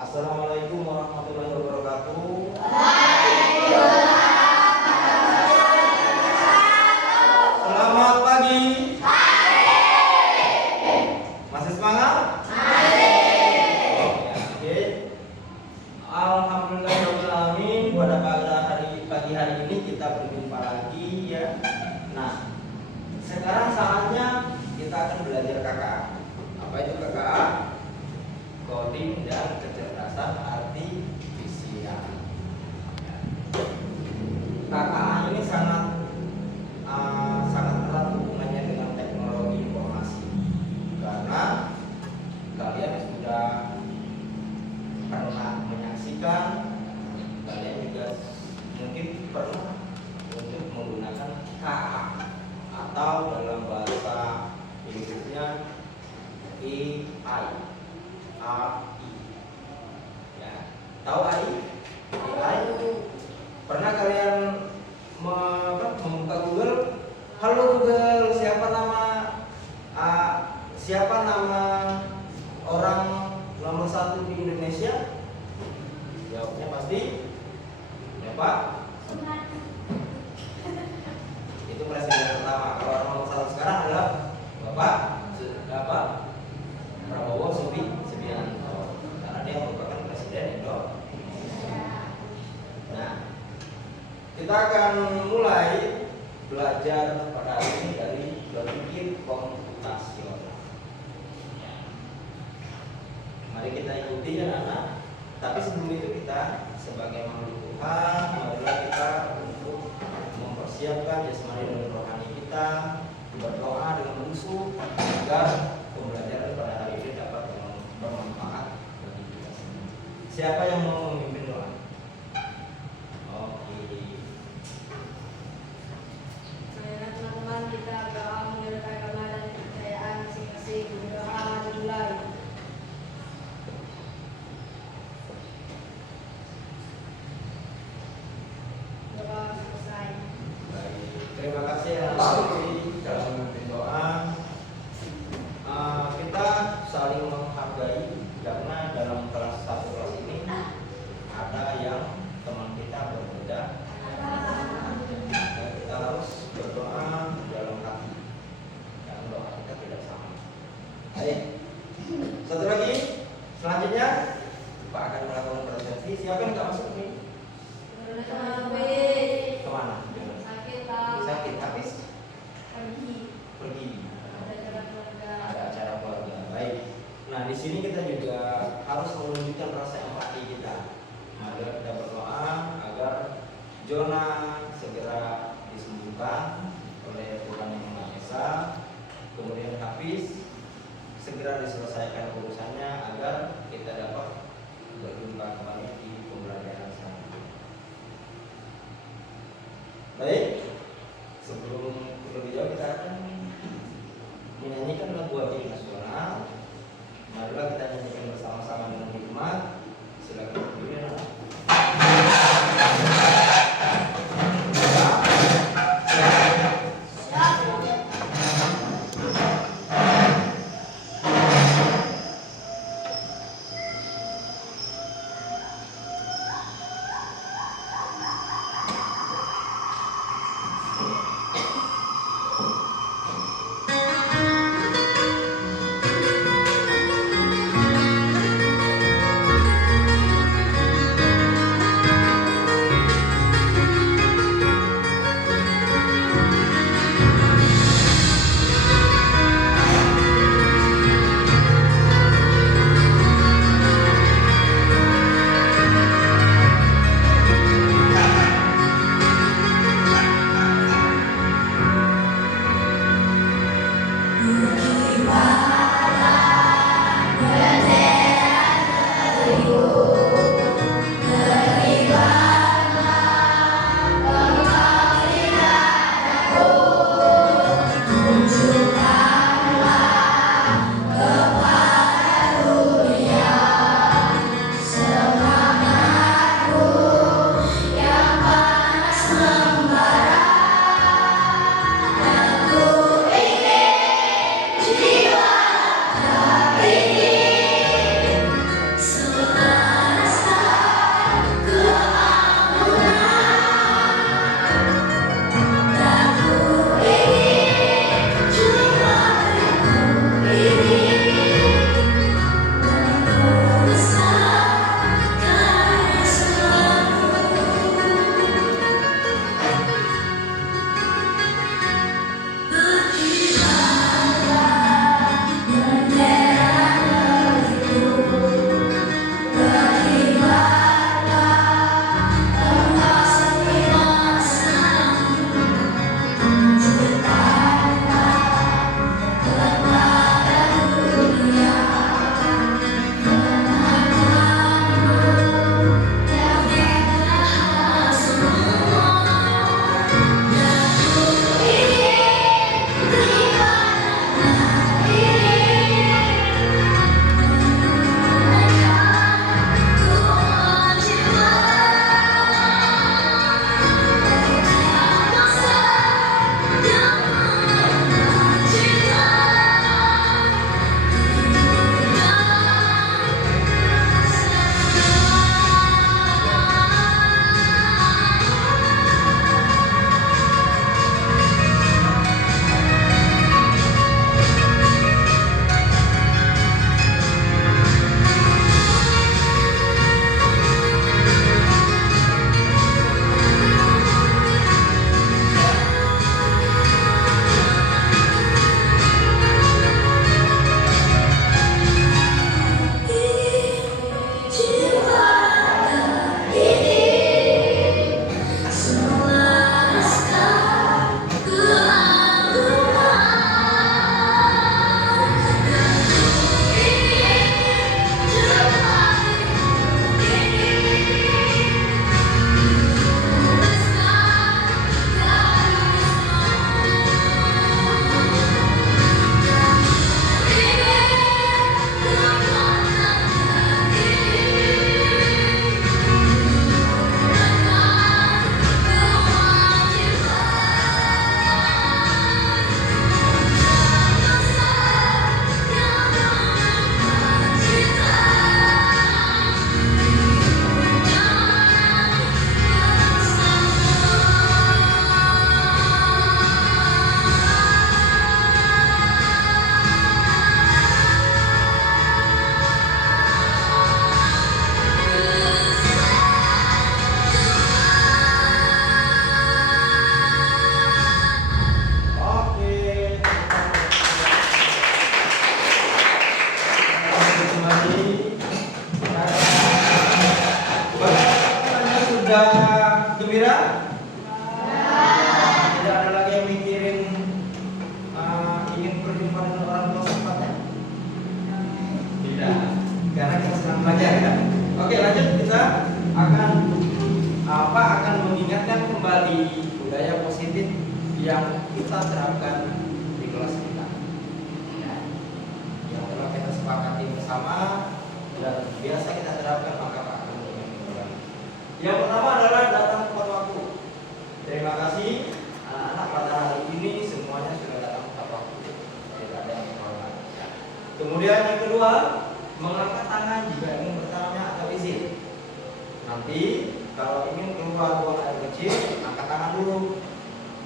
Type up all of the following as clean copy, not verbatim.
Assalamualaikum warahmatullahi wabarakatuh. Selamat pagi. Masih semangat? Oke. Alhamdulillahirobbilalamin. Pada pagi hari ini kita berjumpa lagi ya. Nah, sekarang saatnya kita akan belajar KKA. Apa itu KKA? Coding dan kecerdasan artifisial. KKA ini sangat erat hubungannya dengan teknologi informasi, karena kalian sudah pernah menyaksikan, kalian juga mungkin pernah untuk menggunakan KA atau dalam bahasa Inggrisnya AI. Ya, tahu AI? AI pernah kalian membuka Google? Halo Google, siapa nama orang nomor 1 di Indonesia? Jawabnya pasti ya Pak. Itu presiden pertama. Kalau orang nomor 1 sekarang adalah Bapak Prabowo Subianto, karena dia merupakan presiden Indonesia. Nah, kita akan mulai belajar pada hari ini dari berpikir komputasional. Mari kita ikuti ya anak. Tapi sebelum itu kita sebagai makhluk Tuhan, marilah kita untuk mempersiapkan jasmani dan rohani kita, berdoa dengan khusyuk agar pembelajaran pada hari ini dapat bermanfaat bagi kita semua. Siapa yang mau memimpin doa? Marilah teman-teman kita berdoa menurut agama dan kepercayaan masing-masing. Berdoa dimulai. Doa selesai. Baik, terima kasih anak dalam memimpin doa. Kita saling menghargai, karena dalam kelas ini ada yang teman kita berbeda. Kita harus berdoa dalam hati, karena doa kita tidak sama. Baik, satu lagi, selanjutnya Pak akan melakukan presentasi. Siapa yang nggak masuk nih? Kemana? Sakit, habis pergi. Ada acara keluarga. Baik. Nah, di sini kita juga harus menunjukkan rasa empati kita. Mari kita berdoa agar Jona segera disembuhkan oleh Tuhan Yang Maha Esa. Kemudian Hafiz segera diselesaikan urusannya agar kita dapat berjumpa kembali di pembelajaran selanjutnya. Baik, sebelum lebih jauh kita akan menyanyikan lagu wajib nasional. Marilah kita nyanyikan bersama. sudah gembira? Tidak ada lagi yang mikirin ingin berjumpa dengan orang tua secepatnya? Tidak, karena kita sedang belajar ya. Oke, lanjut, kita akan mengingatkan kembali budaya positif yang kita terapkan di kelas kita, ya, yang telah kita sepakati bersama dan biasa kita terapkan, maka akan mengulangi. Yang pertama adalah datang tepat waktu. Terima kasih anak-anak, pada hari ini semuanya sudah datang tepat waktu, tidak ada yang terlambat. Kemudian yang kedua, mengangkat tangan jika ingin bertanya atau izin. Nanti kalau ingin keluar buang air kecil, angkat tangan dulu,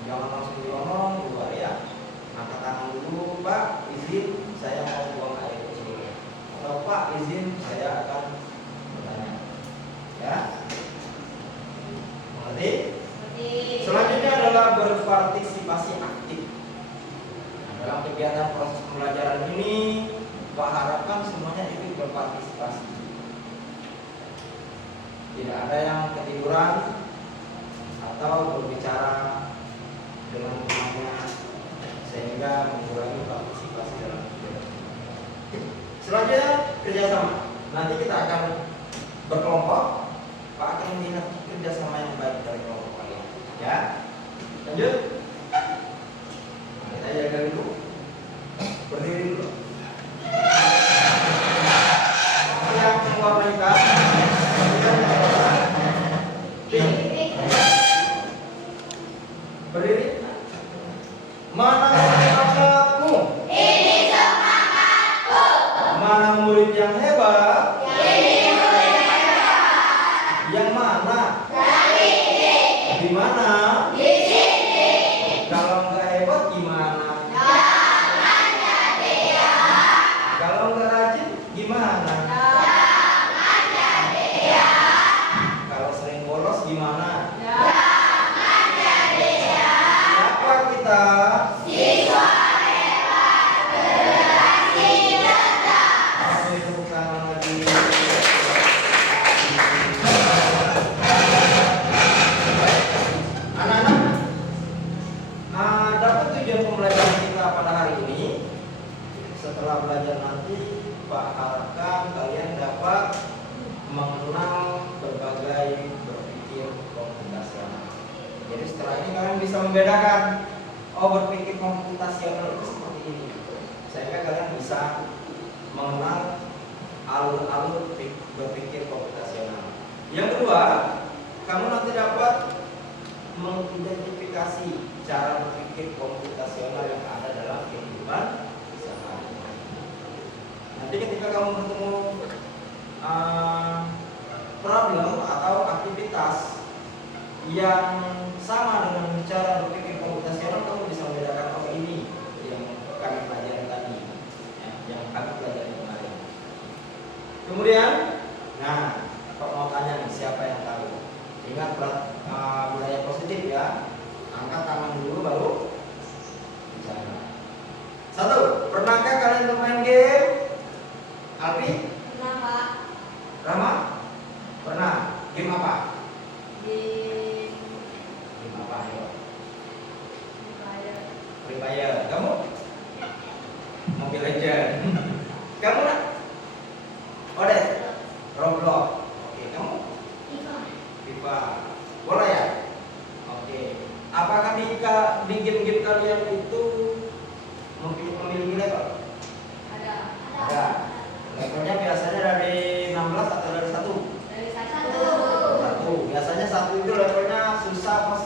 jangan langsung dilonong keluar ya. Angkat tangan dulu, Pak izin saya mau buang air kecil, atau Pak izin saya akan bertanya, ya. Mengerti? Selanjutnya adalah berpartisipasi aktif. Nah, dalam kegiatan proses pembelajaran ini, Pak harapkan semuanya ikut berpartisipasi. Tidak ada yang ketiduran atau berbicara dengan temannya sehingga mengurangi partisipasi dalam kegiatan. Selanjutnya kerjasama. Nanti kita akan berkelompok. Pak akan melihat kerjasama yang baik dari kelompok kalian. Ya, lanjut. Nah, kita jaga dulu. Berdiri dulu. Yang warna hitam. Berdiri. Mana semangatmu? Ini semangatku. Mana murid yang hebat? Ini murid yang hebat. Yang mana? Dari ini. Di mana? Di sini. Kalau nggak hebat gimana? Jangan jadi jahat. Kalau nggak rajin gimana? Jangan jadi jahat. Kalau sering bolos gimana? Siswa hebat generasi cerdas. Tepuk tangan lagi. Anak-anak, dapat tujuan pembelajaran kita pada hari ini. Setelah belajar nanti, Pak harapkan kalian dapat mengenal berbagai berpikir komputasional. Jadi setelah ini kalian bisa membedakan, oh berpikir komputasional itu seperti ini, sehingga kalian bisa mengenal alur-alur berpikir komputasional. Yang kedua, kamu nanti dapat mengidentifikasi cara berpikir komputasional yang ada dalam kehidupan sehari-hari. Nanti ketika kamu bertemu problem atau aktivitas yang sama dengan cara berpikir komputasional, kamu bisa membedakan, oh ini yang kami pelajari tadi, ya, yang kami pelajari kemarin. Kemudian, nah, Pak mau tanya nih, siapa yang tahu? Ingat budaya positif ya. Angkat tangan dulu baru bicara. Satu, pernahkah kalian bermain game? Alfi? Pernah, Pak. Rama? Pernah. Game apa? Di Apa ayo? Free Free Fire. Kamu? Mobile Legend. Kamu nak? Ode? Roblox. Oke, kamu? FIFA. Bola ya? Oke. Apakah di game-game kalian itu memiliki level? Ada. Ada. Levelnya biasanya dari 16 atau dari 1? Dari 1. 1. Biasanya 1 itu levelnya susah, mas,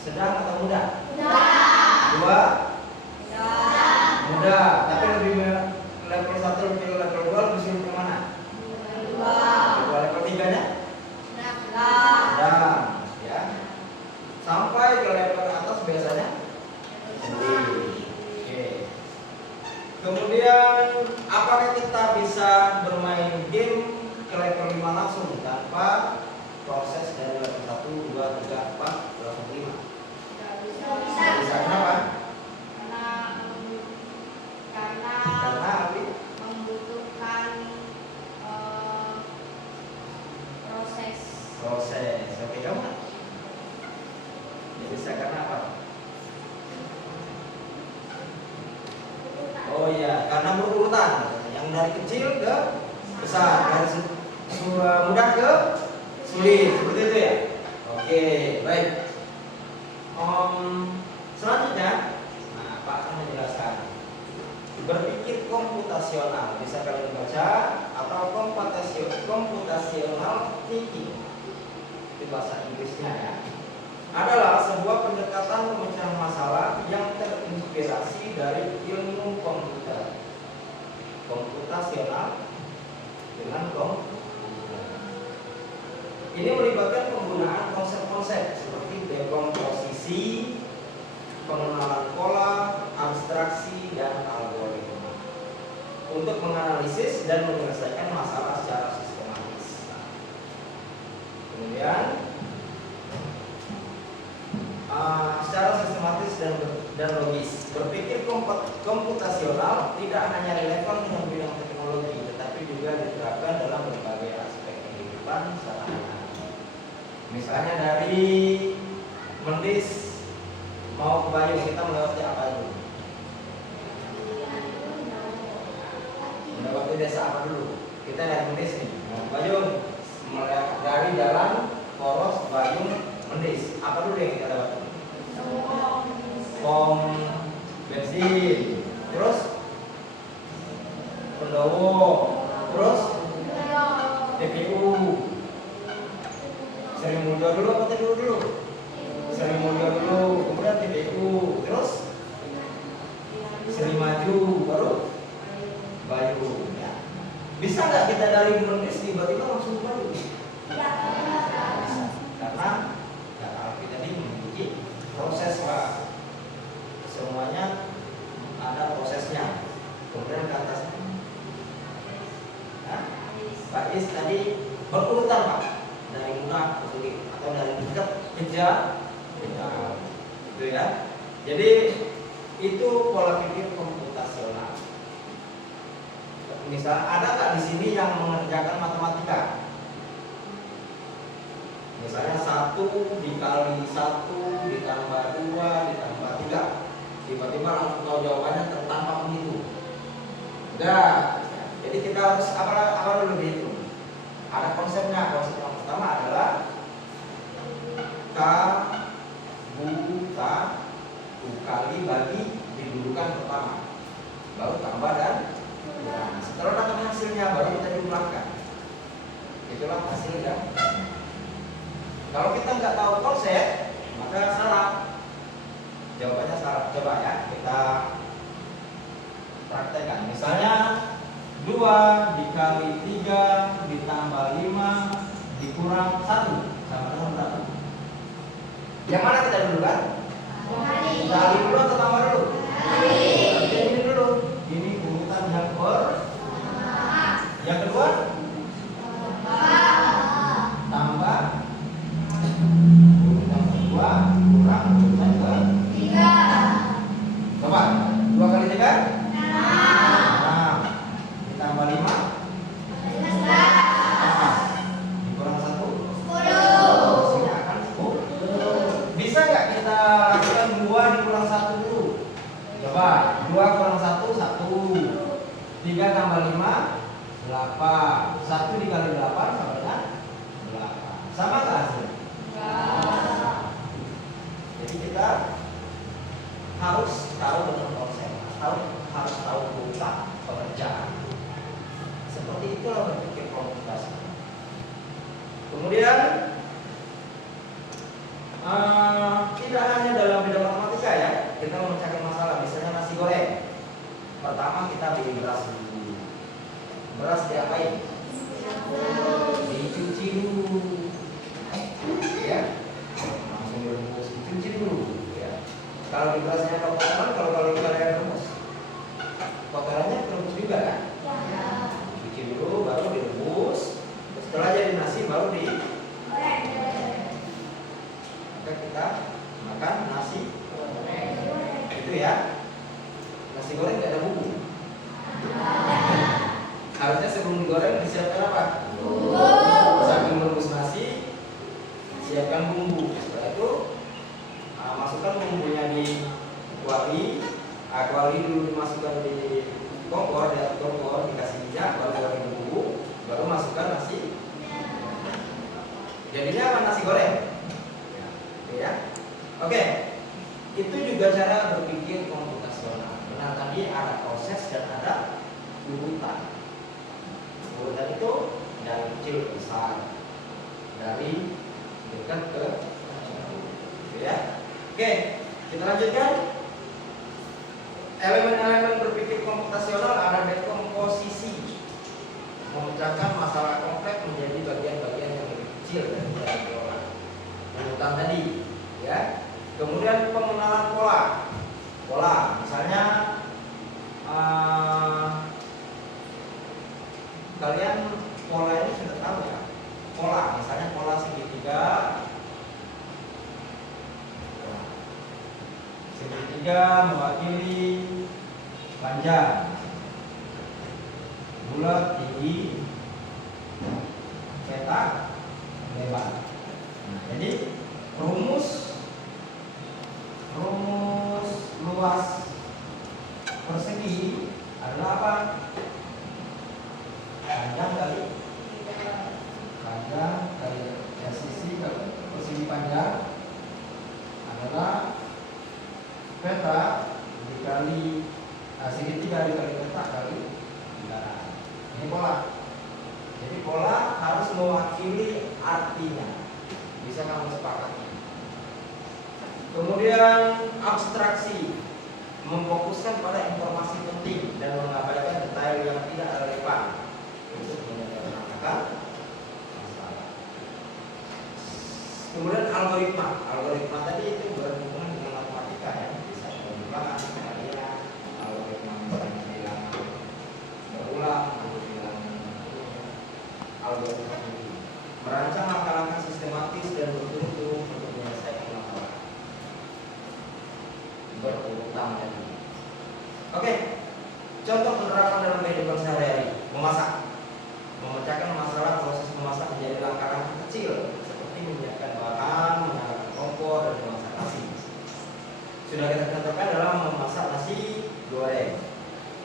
sedang atau mudah? Mudah. 2? Mudah. Tapi lebih level 1 lebih level 2 lebih sulit ke mana? 2. Level 3-nya? Sedang. Ya. Sampai ke level atas biasanya? Oke. Kemudian apakah kita bisa bermain game ke level 5 langsung tanpa proses dari level 1, 2, 3, 4, level 5? Bisa. Kenapa? Karena Alfi? Membutuhkan proses. Proses. karena berurutan, yang dari kecil ke besar, dari mudah ke sulit, seperti itu ya. Oke, baik. Selanjutnya, nah, Pak akan menjelaskan berpikir komputasional, bisa kalian baca, atau computational thinking di bahasa Inggrisnya ya, adalah sebuah pendekatan pemecahan masalah yang terinspirasi dari ilmu komputer. Komputasional dengan komputer. Ini melibatkan penggunaan konsep-konsep seperti dekomposisi, pengenalan pola, abstraksi, dan algoritma untuk menganalisis dan menyelesaikan masalah secara sistematis. Kemudian secara sistematis dan logis. Berpikir komputasional tidak hanya relevan dengan bidang teknologi, tetapi juga diterapkan dalam berbagai aspek kehidupan sehari-hari. Misalnya dari mendis mau ke Bayung, kita melewati apa dulu? Melewati desa apa dulu? Kita dari mendis nih, mau ke Bayung, dari jalan Poros Bayung Mendis. Apa dulu yang kita dapat? Pom bensin, terus pendowo, terus TPU. Sering Mulyo dulu apa dulu? Sering Mulyo dulu, kemudian TPU, terus Seri Maju, baru Bayu. Ya. Bisa nggak kita dari Mendis tiba-tiba langsung ke Bayu? Bisa, karena kita ini memiliki proses Pak. Semuanya ada prosesnya. Kemudian ke atas, Pak Is tadi berurutan Pak, dari mudah ke sulit atau dari dekat ke jauh, gitu ya. Jadi itu pola pikir komputasional. Misal ada nggak di sini yang mengerjakan matematika? Misalnya 1 dikali 1 ditambah 2 ditambah 3, tiba-tiba langsung tahu jawabannya tanpa menghitung. Enggak. Jadi kita harus apa dulu dihitung. Ada konsepnya. Konsep yang pertama adalah K kali bagi didudukan pertama, baru tambah dan kurang. Setelah dapat hasilnya baru kita jumlahkan. Itulah hasilnya. Kalau kita nggak tahu konsep, maka salah. Jawabannya salah. Coba ya kita praktekkan. Misalnya 2 dikali 3 ditambah 5 dikurang 1 sama dengan berapa? Yang mana kita dulu kan? Kali dulu atau tambah dulu? Ini dulu. Ini urutan yang yang kedua tambah urutan kedua kurang urutan ketiga. Coba 2 kali 3 6 ditambah 5 dikurang 1 10. Hasilnya akan 10. Bisa nggak kita lakukan 2 dikurang 1 dulu? Coba 2 kurang 1 1, 3 tambah 5 8, 1 dikali 8 sama dengan 8. Sama nggak hasilnya? Jadi kita harus tahu dengan konsep, harus tahu urutan pekerjaan. Seperti itulah berpikir komputasi. Kemudian tidak hanya dalam bidang matematika ya, kita memecahkan masalah. Misalnya nasi goreng. Pertama kita beli beras dulu. Beras diapain? Dicuci dulu. Ya, langsung direbus, dicuci dulu. Ya. Kalau di berasnya kotoran, kalau kalian rebus, kotorannya direbus juga kan? Cuci dulu, baru direbus. Setelah jadi nasi, baru Jadinya apa? Nasi goreng. Ya. Oke. Itu juga cara berpikir komputasional. Benar, tadi ada proses dan ada urutan. Urutan itu dari kecil ke besar, dari dekat ke jauh. Ya. Oke, kita lanjutkan. Elemen-elemen berpikir komputasional ada dekomposisi, memecahkan masalah kompleks menjadi bagian-bagian yang lebih kecil dan mudah dikelola. Urutan tadi, ya. Kemudian pengenalan pola, misalnya kalian pola ini sudah tahu ya. Pola, misalnya pola segitiga. Segitiga mewakili panjang, bulat, tinggi, petak, lebar. Nah, jadi rumus luas persegi adalah apa? Panjang kali sisi kali persegi panjang adalah peta dikali segitiga dikali peta kali bilangan. Ini pola. Jadi pola harus mewakili artinya. Bisa kamu sepakati. Kemudian abstraksi, memfokuskan pada informasi penting dan mengabaikan detail yang tidak relevan untuk menyederhanakan masalah. Kemudian algoritma tadi itu berhubungan dengan matematika ya, bisa pengulangan, pengalihan, algoritma misalnya bilangan berulang, algoritma ini merancang langkah-langkah sistematis dan berturut-turut untuk menyelesaikan masalah berurutan tadi. Oke, contoh penerapan dalam kehidupan sehari-hari: memasak, memecahkan masalah proses memasak menjadi langkah-langkah kecil seperti menyiapkan bahan, menyalakan kompor, dan memasak nasi. Sudah kita contohkan dalam memasak nasi goreng.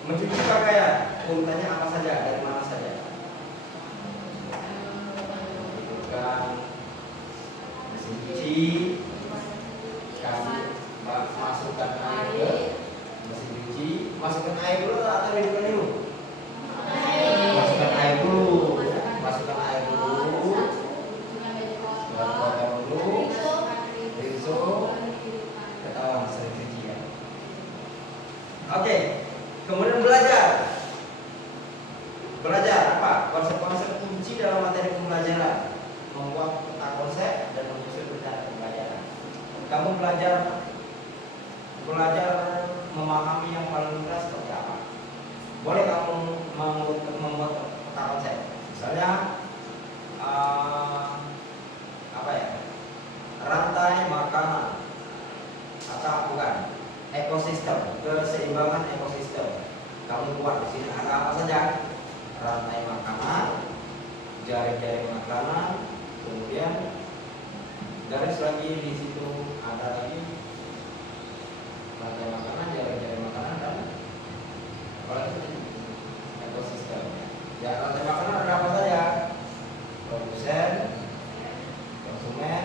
Mencuci pakaian, urutannya apa saja, dari mana saja? Bukan mesin cuci, kasih masukkan air ke mesin cuci, masukkan air dulu atau hidupkan dulu? Masukkan air dulu, masukkan air dulu, potong dulu, rinso, ketahuan mesin cuci ya. Oke, kemudian belajar apa? Konsep-konsep kunci dalam materi pembelajaran, membuat peta konsep dan menyusun rencana pembelajaran. Kamu belajar memahami yang paling mudah seperti apa? Boleh kamu membuat peta konsep. Misalnya apa ya? Rantai makanan atau bukan? Ekosistem, keseimbangan ekosistem. Kamu buat di sini ada apa saja? Rantai makanan, jaring-jaring makanan, kemudian garis lagi di situ ada lagi rantai makanan, jaring-jaring makanan, dan apalagi ekosistem. Ya, rantai makanan ada apa saja? Produsen, konsumen,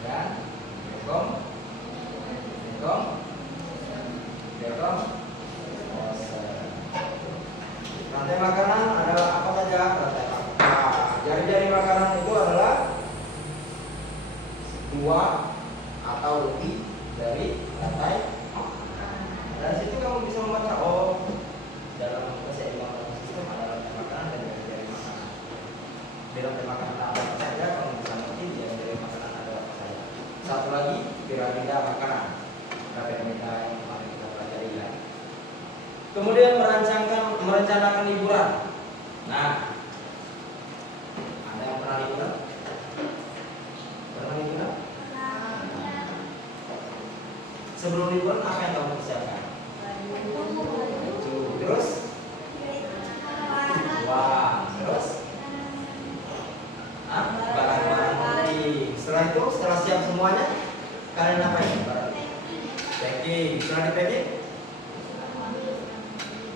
dan rantai makanan adalah apa saja? Rantai makanan. Jari-jari makanan itu adalah dua atau lebih dari rantai makanan. Dari situ kamu bisa membaca, oh, dalam keseimbangan sistem ada rantai makanan dan jari-jari makanan. Di rantai makanan ada apa saja? Kamu bisa mengerti di jari-jari makanan ada apa saja. Satu lagi, piramida makanan. Piramida yang kemarin kita pelajari ya. Kemudian merencanakan liburan. Nah, ada yang pernah liburan? Pernah liburan? Sebelum liburan apa yang kamu persiapkan? Terus? Wah, terus? Barang-barang penting. Setelah itu, setelah siap semuanya, kalian ngapain? Packing. Setelah di packing,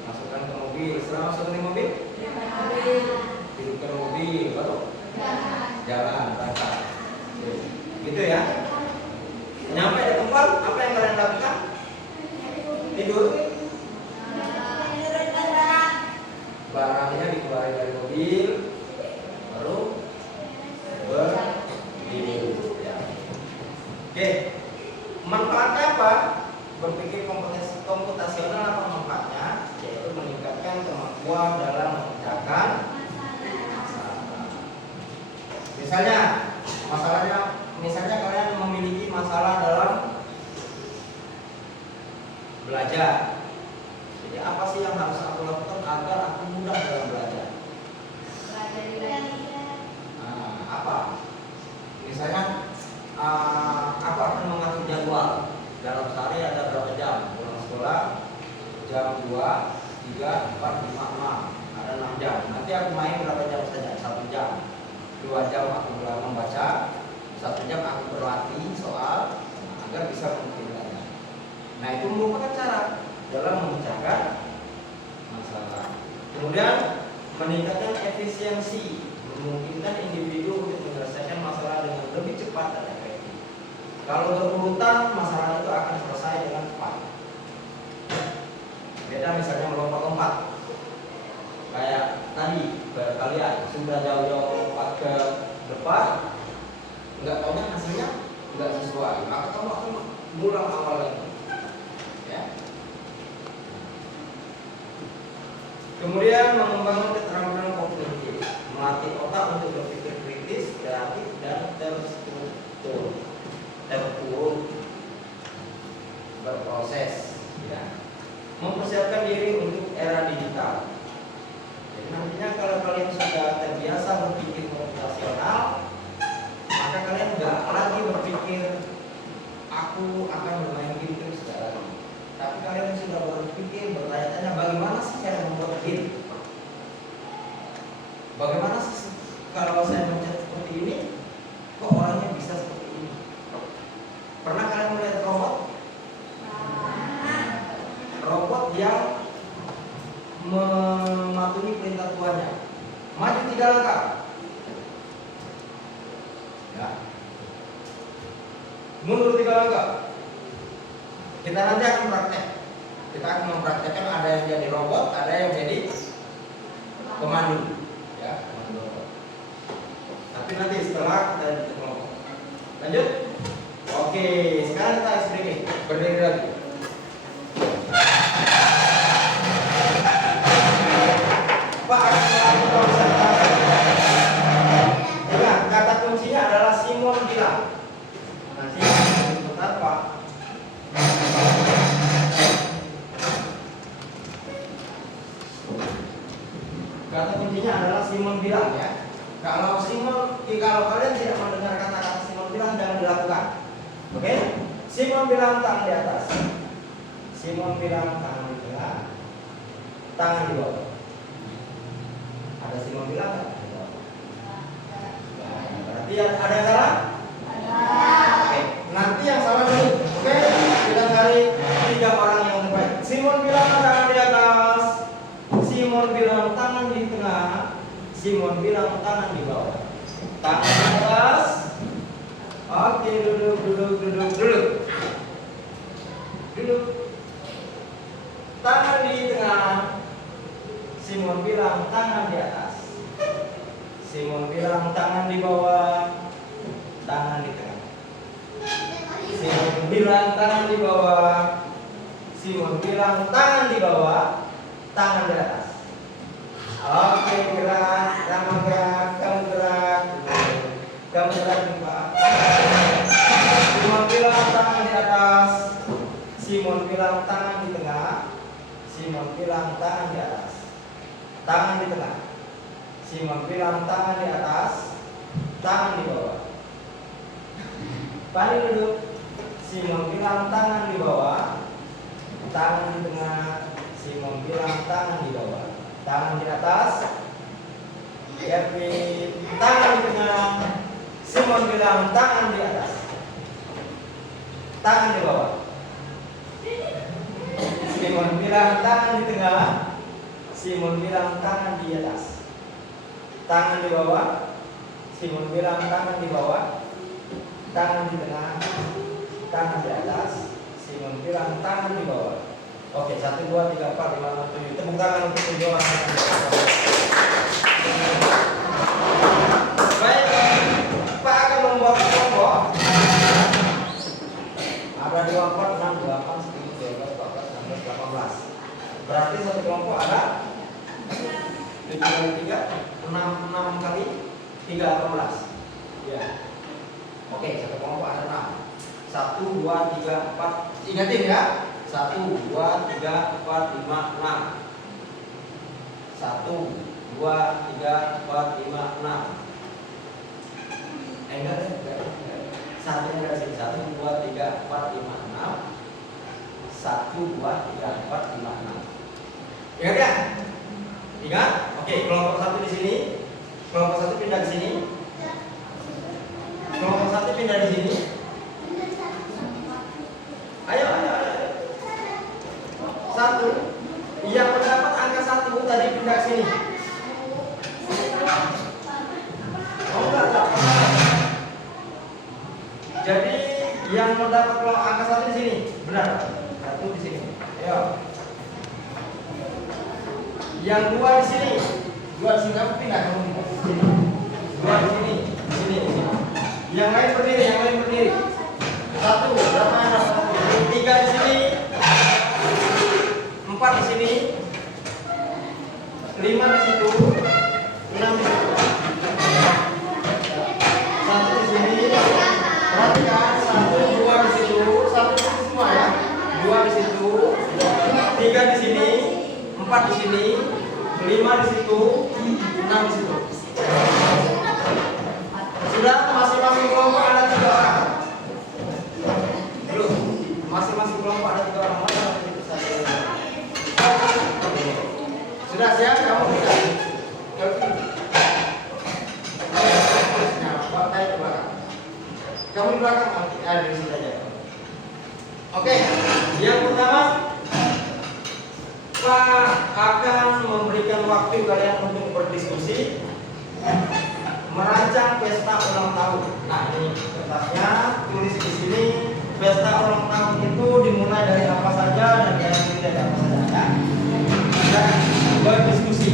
masukkan ke mobil. Setelah masukkan ke mobil, hidupkan mobil, baru mobil, baru berdiri. Ya. Oke, manfaatnya apa? Berpikir komputasional apa manfaatnya? Yaitu meningkatkan kemampuan dalam memecahkan masalah. Misalnya kalian memiliki masalah dalam belajar. Jadi apa sih yang harus aku lakukan agar aku mudah dalam belajar? Apa? Misalnya aku akan mengatur jadwal. Dalam sehari ada berapa jam? Pulang sekolah jam 2, 3, 4, 5, 6. Ada 6 jam. Nanti aku main berapa jam saja? 1 jam. 2 jam aku membaca, 1 jam aku berlatih soal agar bisa mengerjakannya. Nah, itu merupakan cara dalam memecahkan masalah. Kemudian meningkatkan efisiensi, memungkinkan individu untuk menyelesaikan masalah dengan lebih cepat dan efektif. Kalau berurutan, masalah itu akan selesai dengan cepat. Beda misalnya melompat-lompat. Kayak tadi, kalian sudah jauh-jauh lompat ke depan, nggak tahunya hasilnya nggak sesuai, maka kamu akan ngulang awal lagi. Ya. Kemudian mengembangkan keterampilan kognitif, melatih otak untuk berpikir kritis, kreatif, dan terstruktur, berproses. Ya. Mempersiapkan diri untuk era digital. Jadi nantinya kalau kalian sudah terbiasa berpikir komputasional, maka kalian nggak lagi berpikir aku akan bermain game terus lagi. Tapi kalian sudah berpikir, bertanya-tanya bagaimana sih cara membuat game? Bagaimana sih kalau saya mencet seperti ini, kok orangnya bisa seperti ini? Pernah kalian melihat robot? Robot yang mematuhi perintah tuannya, maju 3 langkah. Ya. Mundur 3 langkah. Kita nanti akan praktek. Kita akan mempraktekkan ada yang jadi robot, ada yang jadi pemandu. Ya, pemandu robot. Tapi nanti setelah kita di kelompok. Lanjut. Oke, sekarang kita ekspresi. Berdiri lagi. Pak, ingat, kata kuncinya adalah Simon bilang. Nanti sebentar Pak. Kata kuncinya adalah Simon bilang ya. Kalau kalian tidak mendengar kata-kata Simon bilang, jangan dilakukan. Oke? Simon bilang tangan di atas. Simon bilang tangan di tengah. Tangan di bawah. Ada Simon bilang nggak? Berarti ada yang salah? Oke, nanti yang salah dulu. Oke, kita cari 3 orang yang terbaik. Simon bilang tangan di atas. Simon bilang tangan di tengah. Simon bilang tangan di bawah. Tangan di atas. Oke, duduk. Duduk. Tangan di tengah. Simon bilang tangan di atas. Simon bilang tangan di bawah. Tangan di tengah. Simon bilang tangan di bawah. Simon bilang tangan di bawah. Tangan di atas. Oke, gerak. Kamu gerak. Kamu gerak. Kamu gerak Pak. Simon bilang tangan di atas. Simon bilang tangan di tengah. Simon bilang tangan di atas. Tangan di tengah. Simon bilang tangan di atas. Tangan di bawah. Pani duduk. Simon bilang tangan di bawah. Tangan di tengah. Simon bilang tangan di bawah. Tangan di atas. Kevin tangan di tengah. Simon bilang tangan di atas. Tangan di bawah. Simon bilang tangan di tengah. Simon bilang tangan di atas. Tangan di bawah. Simon bilang tangan di bawah. Tangan di tengah. Tangan di atas. Simon bilang tangan di bawah. Oke, 1, 2, 3, 4, 5, 6, 7. Tepuk tangan untuk 7 orang. 6 kali 3, 18. Ya. Oke, satu kelompok ada 6. 1, 2, 3, 4. Ingatin ya. 1, 2, 3, 4, 5, 6. 1, 2, 3, 4, 5, 6. Enggak. Satunya dari sini. 1, 2, 3, 4, 5, 6. 1, 2, 3, 4, 5, 6. Ingat ya? Ingat? Oke, kelompok 1 di sini. Kelompok 1 pindah ke sini. Kelompok 1 pindah di sini. Ayo. 1. Yang mendapat angka 1 tadi pindah ke sini. Oh enggak. Jadi yang mendapat angka 1 di sini. Benar. 1 di sini. Ayo. Yang 2 di sini. 2 di sini kamu pindah kamu pindah. Sini. 2 di sini. Sini. Yang lain berdiri. 1 berapa yang dapat? 3 di sini. 4 di sini. 5 di situ. 6 di situ. 1 di sini. Perhatikan 1, 2 di situ. 1 di situ semua ya. 2 di situ. 3 di sini. 4 di sini. 5 di situ. 6 di situ. Sudah, masing-masing kelompok ada 3 orang. Belum. Masing-masing kelompok ada 3 orang. Sudah siap? Kamu bisa. Kamu di belakang. Ada di sini aja. Oke. Yang pertama, Pak akan memberikan waktu kalian untuk berdiskusi, merancang pesta ulang tahun. Nah, ini kertasnya, tulis di sini. Pesta ulang tahun itu dimulai dari apa saja dan diakhiri dari apa saja. Dan berdiskusi.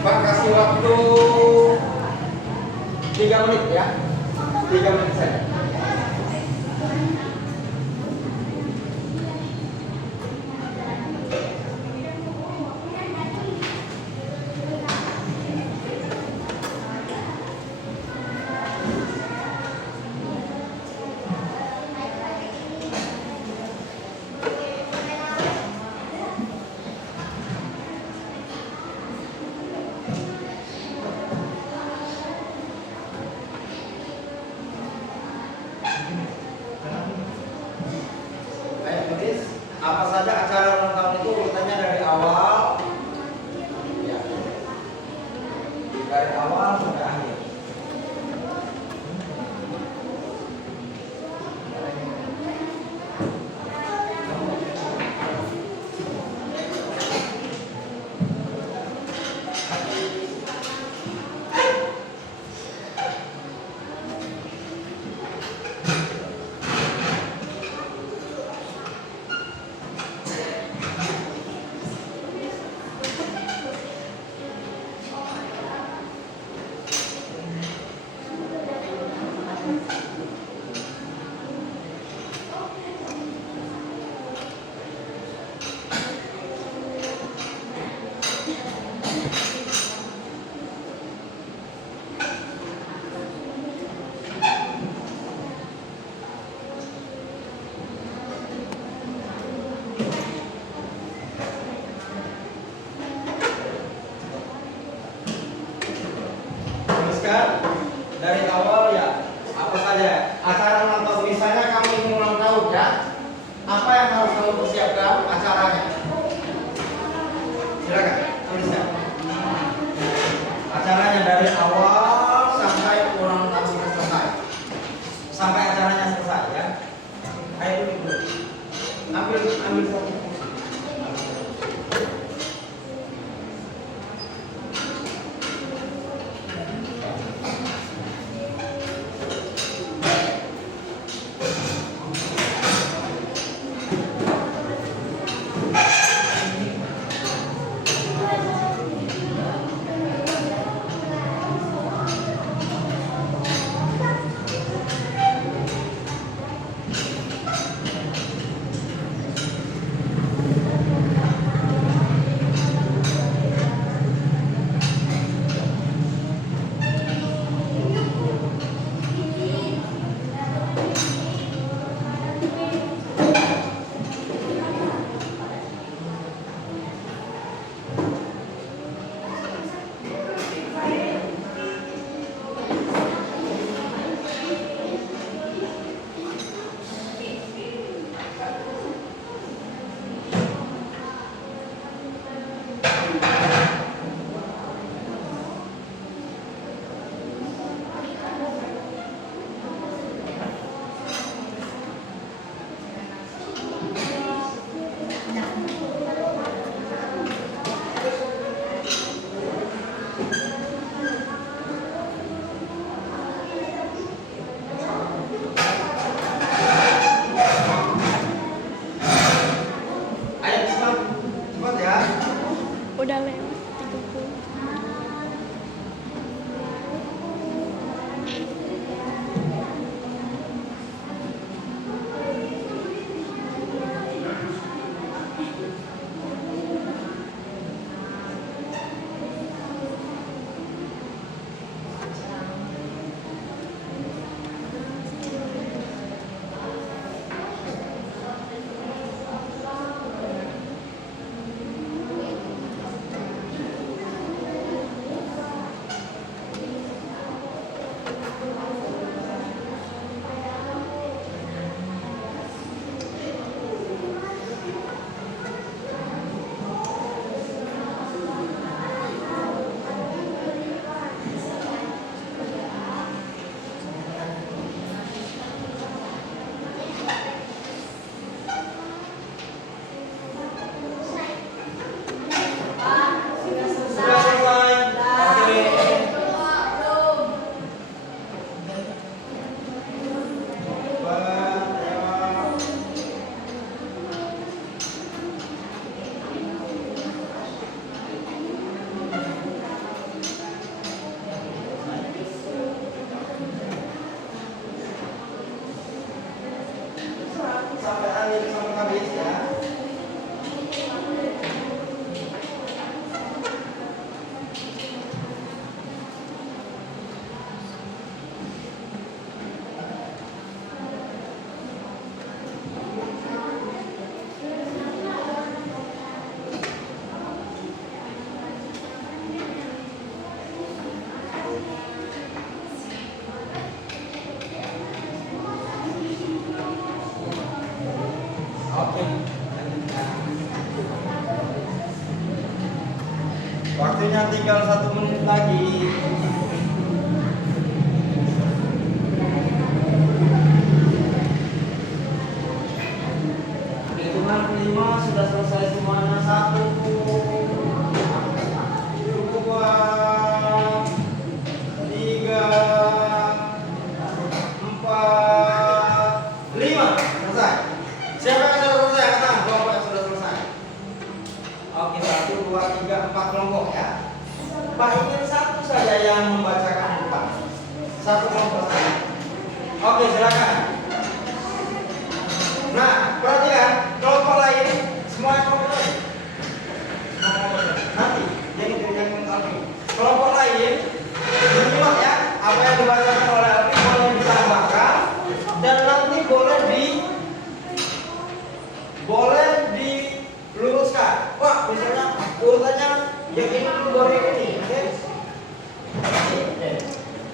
Pak kasih waktu 3 menit ya. 3 menit saja. Apa saja acara ulang tahun itu urutannya dari awal, ya, dari awal sampai akhir. Dari awal ya, apa saja acara ulang tahun. Misalnya kamu ingin ulang tahun ya, apa yang harus kamu persiapkan acaranya? Silakan tuliskan. Acaranya dari awal sampai ulang tahunnya selesai, sampai acaranya selesai ya. Ayo dulu, ambil satu. lewat 30. Sudah selesai. Oke. Pak, ya. Sampai akhir sampai habis ya. Oke. Waktunya tinggal 1 menit lagi. Hitungan 5 sudah selesai semuanya. 1, 2, 3, 4, 5. Selesai. Siapa yang sudah selesai? Angkat tangan. Kelompok yang sudah selesai. Oke, 1, 2, 3, 4 kelompok ya. Pak ingin satu saja yang membacakan 4. Satu kelompok saja. Oke, silakan. Nah, perhatikan kelompok lain, semua kelompok lain. Nanti, yang Alfi. Kelompok lain, menyimak ya, apa yang dibacakan oleh Alfi boleh ditambahkan dan nanti boleh diluruskan. Wah, misalnya urutannya yang ini boleh ini, oke?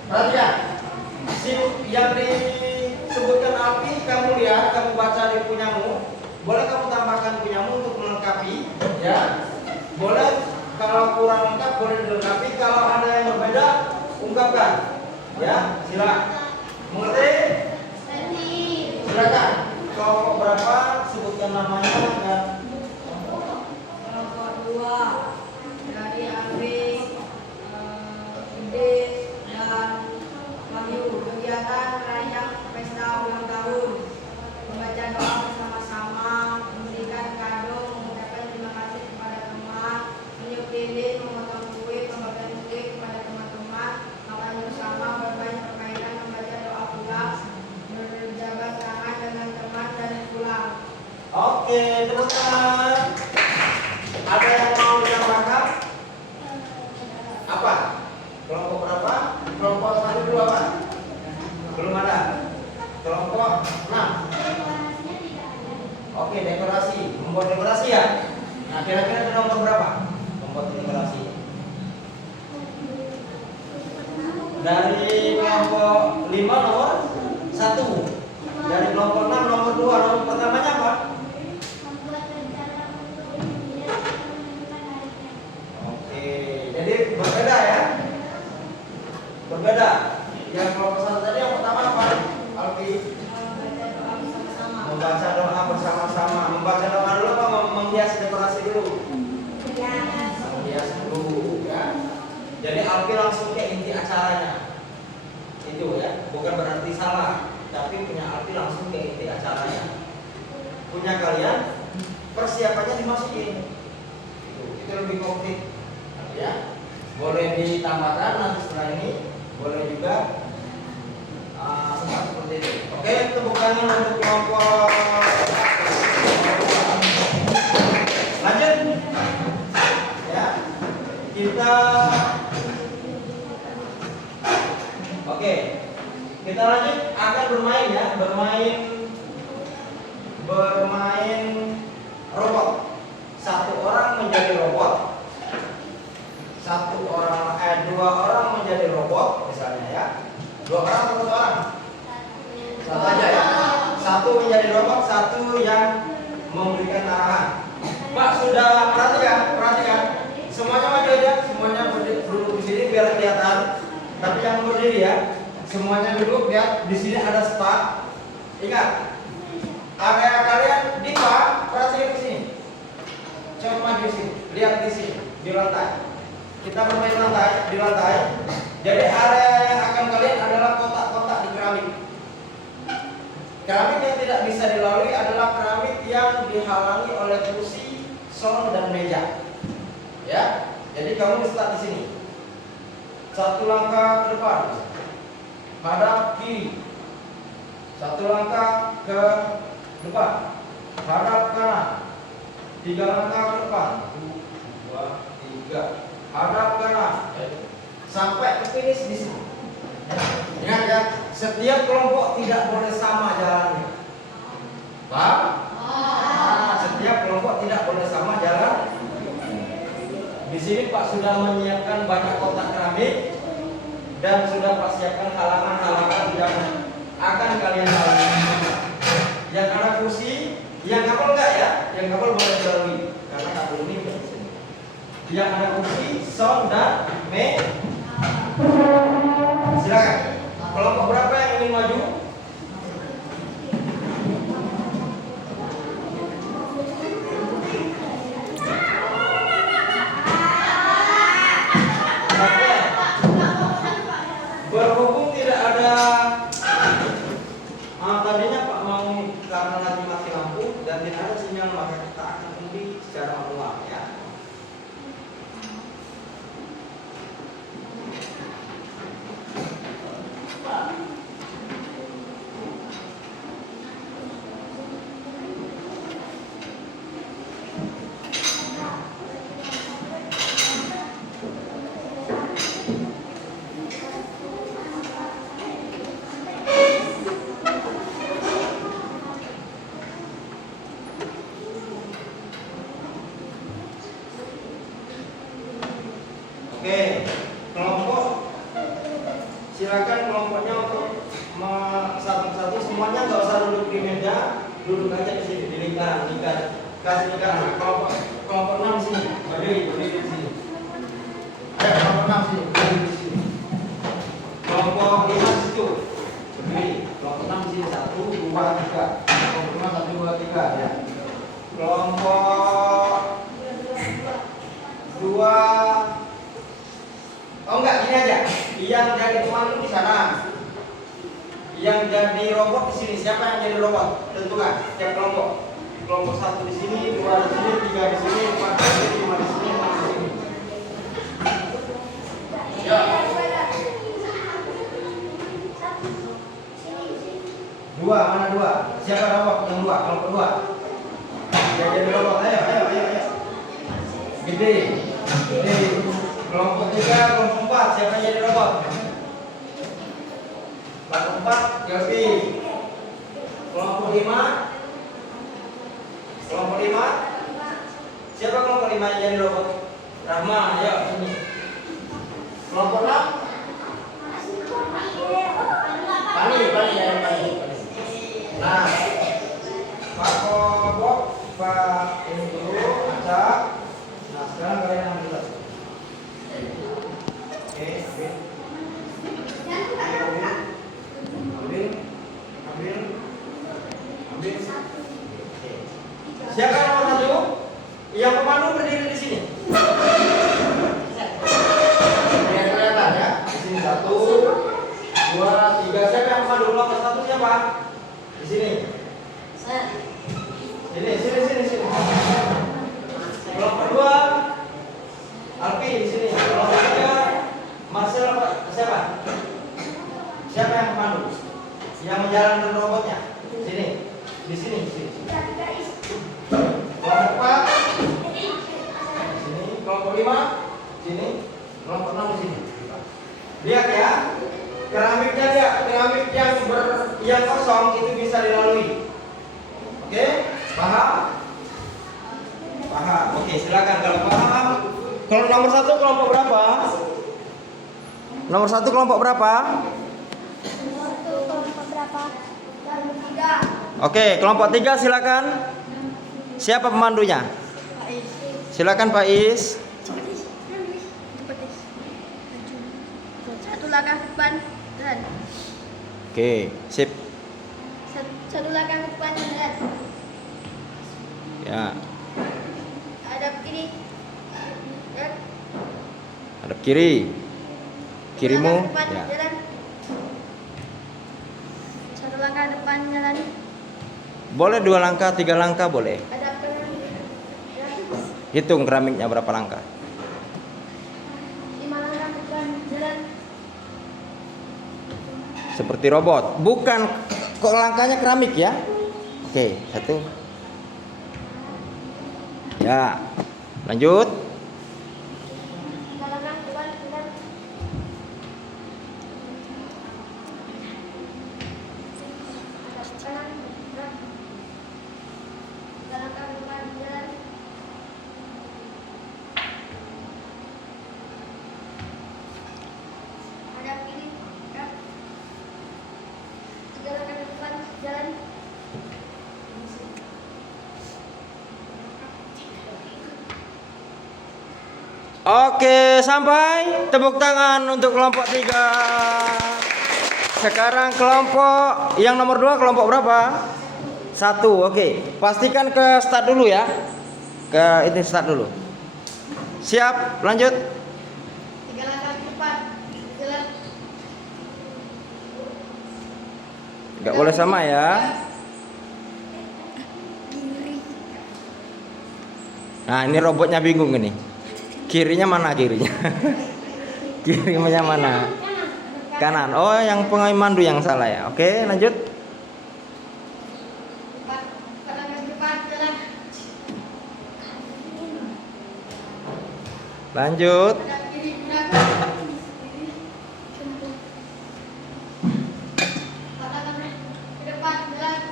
Perhatikan, yang disebutkan Alfi, kamu lihat, kamu baca di punyamu. Boleh kamu tambahkan punyamu untuk melengkapi, ya. Boleh kalau kurang lengkap boleh dilengkapi. Kalau ada yang berbeda, ungkapkan, ya. Silakan. Mengerti? Silakan. Kelompok berapa? Sebutkan namanya dan Kelompok 2 dari Alwi, Ide dan Wahyu. Kegiatan merayakan pesta ulang tahun, membaca doa bersama-sama, memberikan kado, mengucapkan terima kasih kepada teman, meniup lilin, memotong kue, membagikan kue kepada teman-teman, makan bersama, bermain permainan, membaca doa pulang, berjabat tangan dengan teman dan pulang. oke, tepuk tangan. Ada yang mau ditambahkan? Apa? Kelompok berapa? Kelompok 1 dulu apa? Belum ada. Kelompok 6. Oke, dekorasi. Membuat dekorasi ya? Nah, kira-kira ada nomor berapa? Membuat dekorasi. Dari kelompok 5 nomor 1. Dari kelompok 6 nomor 2. Nomor pertamanya apa? Oke, jadi berbeda ya? Berbeda. Yang kelompok 1 tadi yang pertama apa? Alfi? Membaca doa bersama-sama. Membaca doa dulu apa menghias dekorasi dulu? Menghias dulu ya. Jadi Alfi langsung ke inti acaranya. Itu ya, bukan berarti salah, tapi punya Alfi langsung ke inti acaranya. Punya kalian persiapannya dimasukin. Itu lebih konkret. ya. Boleh ditambahkan nanti setelah ini, boleh juga seperti ini. Oke, tepuk tangan untuk kelompok. Lanjut, ya. Kita kita lanjut akan bermain ya, bermain robot. Satu orang menjadi robot. Dua orang menjadi robot misalnya ya. Dua orang atau satu orang? Satu aja ya. Satu menjadi robot, satu yang memberikan arahan. Pak sudah perhatikan. Semuanya maju aja, semuanya duduk di sini biar kelihatan. Tapi yang berdiri ya. Semuanya duduk ya. Di sini ada start. Ingat, area kalian di Pak, perhatikan di sini. Coba maju di sini, lihat di sini, di lantai. Kita bermain di lantai. Jadi area yang akan kalian adalah kotak-kotak di keramik. Keramik yang tidak bisa dilalui adalah keramik yang dihalangi oleh kursi, sol dan meja. Ya, jadi kamu start di sini. Satu langkah ke depan. Hadap kiri. Satu langkah ke depan. Hadap kanan. 3 langkah ke depan. 2, 3. Hadap kanan. Sampai ke finish di sini. Ingat ya, setiap kelompok tidak boleh sama jalannya. Paham? Setiap kelompok tidak boleh sama jalan. Di sini Pak sudah menyiapkan banyak kotak keramik dan sudah Pak siapkan halangan-halangan yang akan kalian lalui. Yang ada kursi, yang kabel enggak ya? Yang kabel boleh dilalui karena kabel ini di sini. Yang ada kursi, sound dan meja. Silakan. Kelompok berapa yang ingin maju? Berhubung tidak ada tadinya Pak mau karena lagi mati lampu dan tidak ada sinyal maka kita akan undi secara manual ya. Oke, kelompok silakan kelompoknya untuk satu-satu semuanya nggak usah duduk di meja, duduk aja di sini di lingkaran, kasih lingkaran. Kelompok 6 sini, berdiri di sini. Ayo kelompok 6 sini, berdiri di sini. Kelompok 5 situ, berdiri. Kelompok 6 sini 1, 2, 3. Kelompok 5 1, 2, 3 ya. Kelompok 2. Oh enggak, gini aja. Yang jadi pemandu di sana. Yang jadi robot di sini. Siapa yang jadi robot? Tentukan. Setiap kelompok. Kelompok 1 di sini, 2 di sini, 3 di sini, 4 di sini, 5 di sini, 6 di sini. Ya. 2, mana 2? Siapa robot yang 2? Kelompok 2. Yang jadi robot. Ayo. Gede. Kelompok 3, kelompok 4, siapa yang jadi robot? Kelompok 4, Gapi. Kelompok 5, siapa kelompok 5 yang jadi robot? Rahma, ayo sini. Kelompok 6, Pani. Nah, Pak Kobok, Pak ini dulu, acak. Nah, sekarang kalian ambil. Oke, ambil. Siapa yang nomor 1? Yang pemandu berdiri di sini. Biar kelihatan ya. Di sini 1, 2, 3. Siapa yang pemandu? Nomor 1 siapa? Di sini. Sini. Kelompok 2, Alfi di sini. silakan kalau paham. Kalau nomor 1 kelompok berapa? Nomor 1 kelompok berapa? Oke, kelompok 3 silakan. Siapa pemandunya? Silakan Pak Is. Satu langkah ke depan, jalan. Oke, sip. Satu langkah ke depan, jalan. Ya, Hadap kiri. Jalan. hadap kiri. Kirimu. Satu langkah ke depan, Ya. jalan. Satu langkah ke depan, jalan. Boleh 2 langkah, 3 langkah boleh. Hadap kanan. Jalan. Hitung keramiknya berapa langkah. 5 langkah ke depan, jalan. Seperti robot. Bukan kok langkahnya keramik ya. Oke, 1. Ya. Lanjut. 5 langkah ke depan, jalan. Hadap kanan, gerak. 3 langkah ke depan, jalan. Hadap kiri, gerak. 3 langkah ke depan, jalan. Oke, sampai. Tepuk tangan untuk kelompok 3. Sekarang kelompok yang nomor 2 kelompok berapa? 1. Oke, pastikan ke start dulu ya. Ke ini start dulu. Siap, lanjut. 3 langkah ke depan, jalan. Gak boleh sama ya. Nah, ini robotnya bingung ini. Kirinya mana kirinya? Kirinya mana? Kanan. Oh, yang pemandu yang salah ya. Oke, lanjut. 4 langkah ke depan, jalan. Lanjut. Hadap kiri, gerak. 4 langkah ke depan, jalan.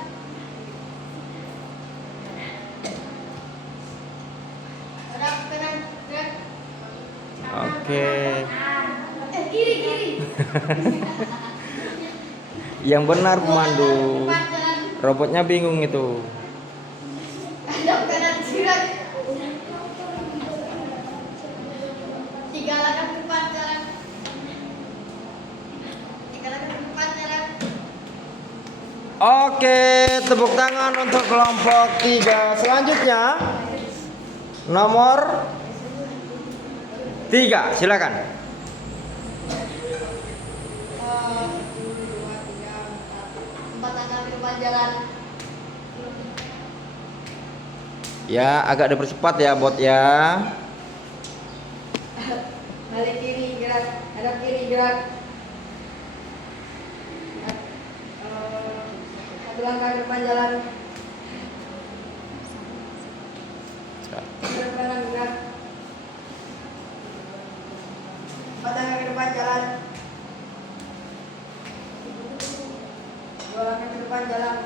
Hadap kanan, gerak. Oke. Kiri. Yang benar pemandu. Depan, jalan. Robotnya bingung itu. Hadap kanan, gerak. 3 langkah ke depan, jalan. 3 langkah ke depan, jalan. Oke, tepuk tangan untuk kelompok 3. Selanjutnya nomor 3, silakan. 4 langkah ke depan, jalan. Ya, agak dipercepat ya, bot ya. Balik kiri, gerak. Hadap kiri, gerak. 1 langkah ke depan, jalan. Hadap kanan, gerak. 4 langkah ke depan, jalan. 2 langkah ke depan, jalan.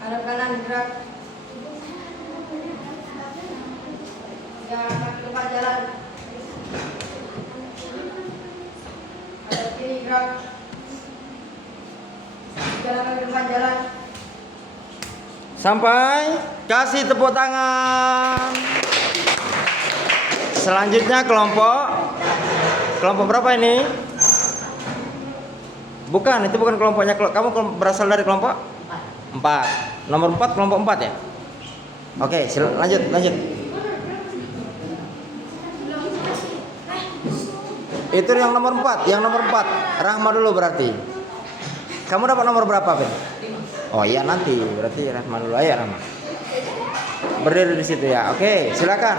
Hadap kanan, gerak. 3 langkah ke depan, jalan. Hadap kiri, gerak. 3 langkah ke depan, jalan. Sampai. Kasih tepuk tangan. Selanjutnya kelompok berapa ini? Bukan, itu bukan kelompoknya. Kamu berasal dari kelompok 4. Nomor 4 kelompok 4 ya? Oke, lanjut. Itu yang nomor 4, Rahma dulu berarti. Kamu dapat nomor berapa, Ben? Oh iya, nanti berarti Rahma dulu. Ayo Rahma. Berdiri di situ ya. Oke, silakan.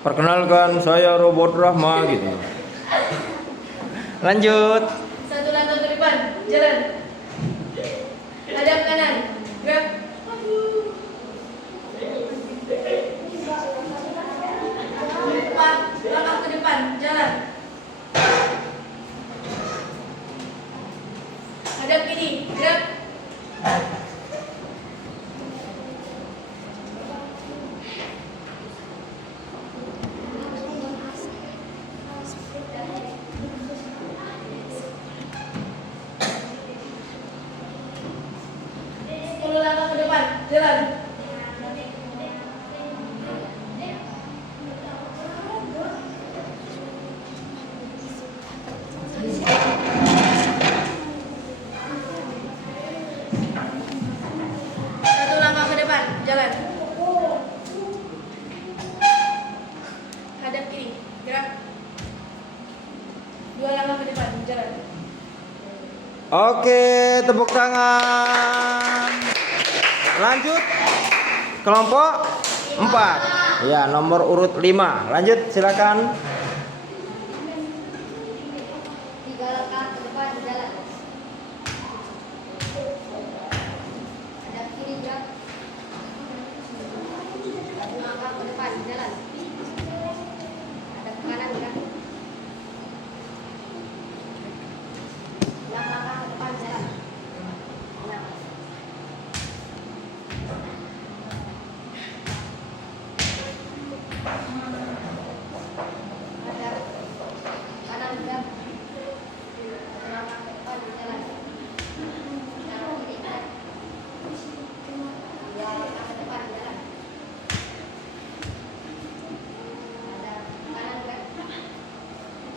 Perkenalkan, saya robot Rahma gitu. Lanjut. 1 langkah ke depan, jalan. Hadap kanan, gerak. 4 langkah ke depan, jalan. Hadap kiri, gerak. 10 langkah ke depan. Jalan. Satu langkah ke depan. Jalan. Hadap kiri. Gerak. 2 langkah ke depan. Jalan. Oke, tepuk tangan. Lanjut. Kelompok 4. Ya, nomor urut 5. Lanjut, silakan. 3 langkah ke depan jalan. Hadap kiri gerak. 1 langkah ke depan jalan. Hadap kanan gerak. 6 langkah ke depan jalan. 6. Hadap kanan gerak. 1 langkah ke depan jalan. Hadap kiri gerak. 2 langkah ke depan jalan. Hadap kanan gerak.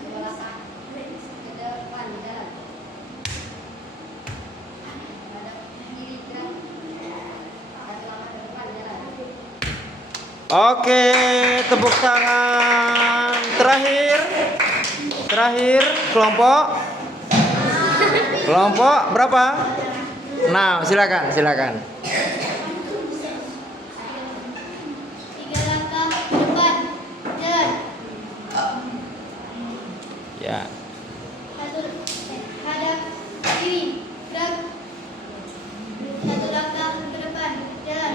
2 langkah ke depan jalan. Hadap kiri gerak. 1 langkah ke depan jalan. Oke, tepuk tangan. Terakhir kelompok berapa? 6. Silakan. 3 langkah ke depan jalan. Ya. Hadap kiri gerak. 1 langkah ke depan jalan.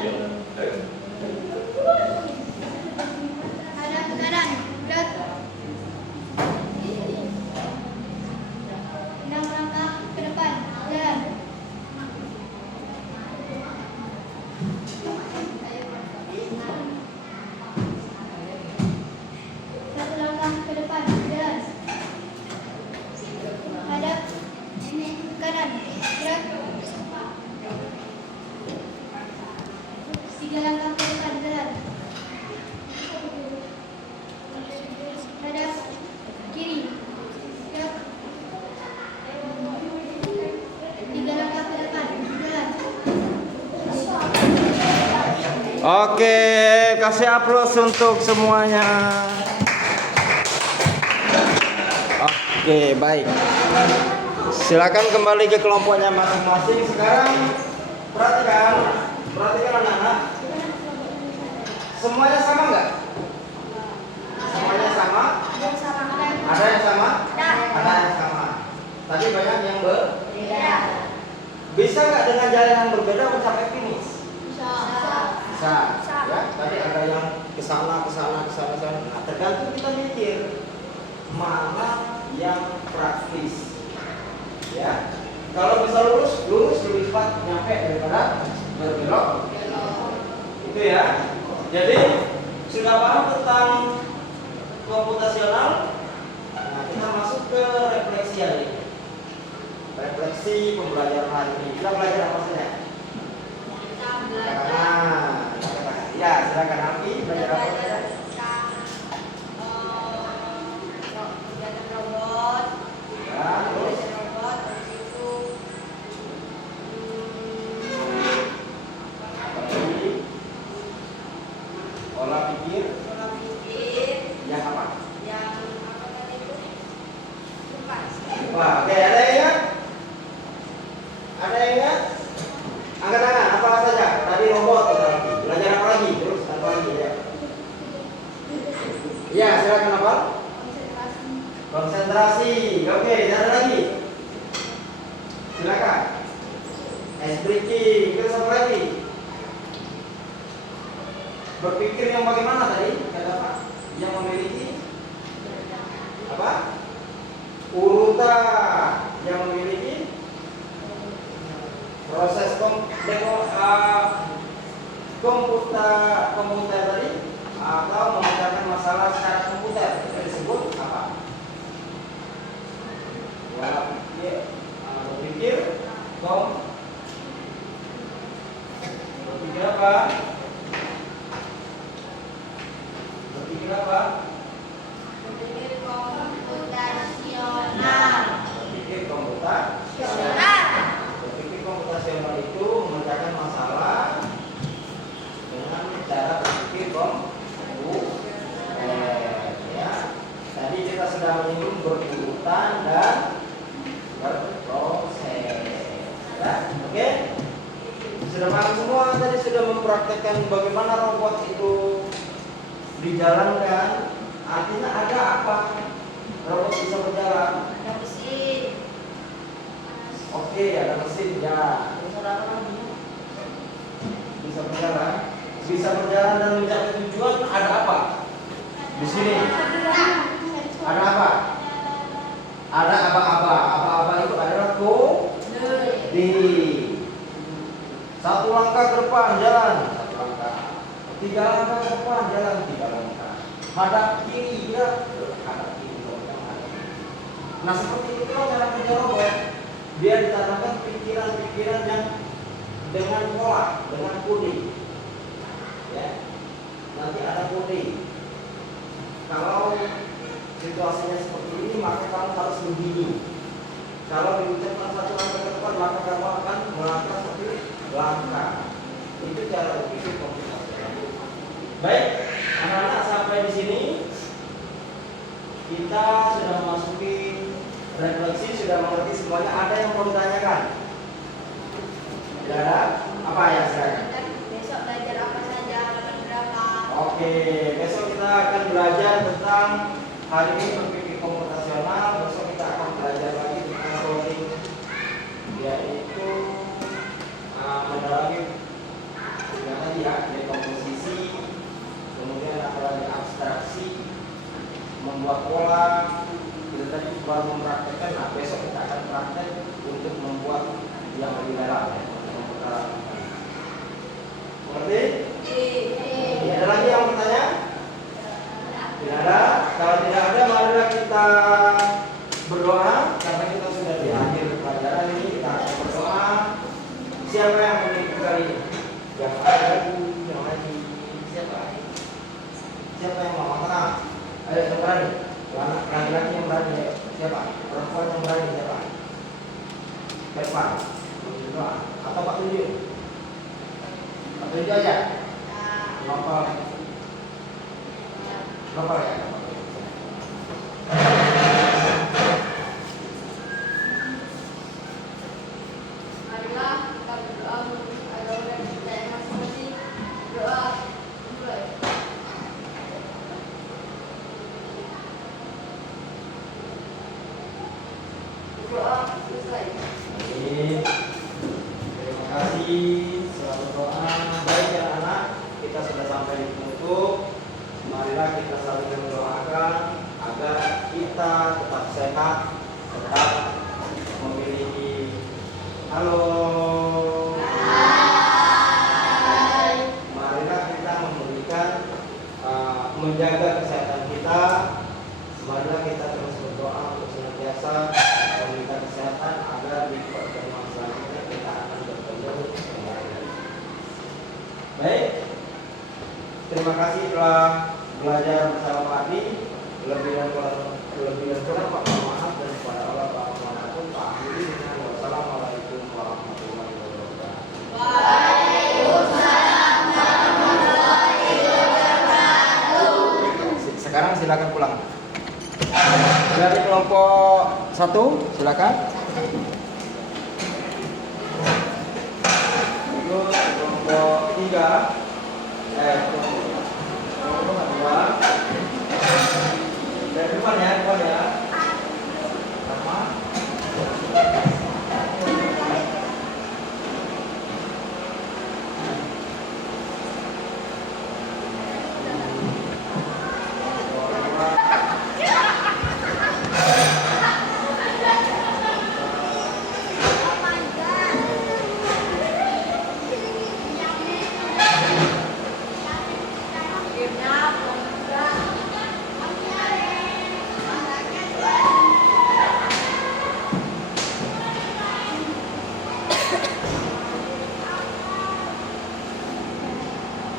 Hadap kanan gerak. 6 langkah ke depan jalan. Satu langkah ke depan jalan. Hadap kanan gerak. 3 langkah ke depan jalan. Hadap kiri gerak. 3 langkah ke depan jalan. Oke, kasih aplaus untuk semuanya. Oke, baik. Silakan kembali ke kelompoknya masing-masing. Sekarang perhatikan anak-anak. Semuanya sama nggak? Semuanya sama? Ada yang sama? Ada yang sama. Tadi banyak yang berbeda. Bisa nggak dengan jalan yang berbeda mencapai finish? Bisa. Ya, tadi ada yang kesana. Nah, tergantung kita mikir mana yang praktis. Ya, kalau bisa lurus lebih cepat nyampe daripada berbelok. Itu ya. Jadi sudah paham tentang komputasional. Nah, kita masuk ke refleksi hari ini. Refleksi pembelajaran hari ini. Kita belajar apa saja? Ya, silakan Alfi, belajar apa saja? Ya, terus pola pikir yang apa? Wah, oke, ada yang ingat? Ada yang ingat? Angkat tangan, apa saja? Tadi robot, belajar apa lagi? Terus apa lagi ya? Ya, silakan apa? Konsentrasi. Oke, ada lagi? Silakan. Ice breaking. Terus apa lagi? Berpikir yang bagaimana tadi? Kata apa? Yang memiliki apa? Urutan. Yang memiliki proses komputer tadi atau memecahkan masalah secara komputer itu disebut apa? Pola pikir, berpikir apa? Berpikir apa? Berpikir komputasional. Berpikir komputasional itu memecahkan masalah dengan cara berpikir ya. Tadi kita sudah menyinggung berurutan dan berproses. Ya, oke? Sudah paham semua, tadi sudah mempraktekkan bagaimana robot itu dijalankan. Artinya ada apa? Robot bisa berjalan. Ada mesin. Oke, ada mesin ya. Bisa berjalan. Bisa berjalan dan mencapai tujuan. Ada apa? Di sini. Ada apa? Ada apa-apa. Apa-apa itu adalah di satu langkah ke depan jalan, satu langkah. 3 langkah ke depan jalan, 3 langkah. Hadap kiri ya, hadap kiri. Nah seperti itulah cara kerja robot. Dia ditanamkan pikiran-pikiran yang dengan pola, dengan kode. Ya, nanti ada kode. Kalau situasinya seperti ini, maka kamu harus begini. Kalau diucapkan 1 langkah ke depan, maka kamu akan melangkah 1 langkah. Itu cara berpikir komputasional. Baik, anak-anak sampai di sini kita sudah memasuki refleksi, sudah mengerti semuanya. Ada yang mau ditanyakan? Tidak ada? Apa ya, silakan. Besok belajar apa saja, kapan berapa? Oke, besok kita akan belajar tentang hari ini berpikir komputasional. Besok kita akan belajar lagi tentang coding, yaitu mendalami tadi ya, dekomposisi, kemudian ada lagi abstraksi, membuat pola. Kita tadi baru mempraktekkan. Nah, besok kita akan praktek untuk membuat yang lebih dalam ya, mengerti? Ada lagi yang bertanya? Tidak ada. Kalau tidak ada, marilah kita berdoa karena kita sudah di akhir pelajaran ini. Kita akan berdoa. Siapa yang memimpin kali ini? Yang lagi. Siapa? Siapa yang mau tenang? Ayo yang berani. Laki-laki yang berani. Siapa? Perempuan yang berani siapa? Depan. Berdoa. Atau Pak Tunjuk? Pak Tunjuk aja. Lopal ya. Marilah kita berdoa menuju agama dan budaya masing-masing. Doa mulai. Doa selesai. Amin. Terima kasih. Selalu doa. Baik ya anak, kita sudah sampai di penutup. Marilah kita saling mendoakan agar kita tetap sehat, tetap memiliki. Halo. Marilah kita memberikan menjaga kesehatan kita. Marilah kita terus berdoa untuk senantiasa memberikan kesehatan agar di pertemuan selanjutnya kita akan bertemu kembali. Baik. Terima kasih telah belajar bersama Pak Adi. Lebih dan kurang Pak mohon maaf, dan kepada Allah Pak manapun Pak Adi. Wassalamualaikum warahmatullahi wabarakatuh. Waalaikumsalam warahmatullahi wabarakatuh. Sekarang silakan pulang. Dari kelompok 1 silakan. Terus kelompok 3.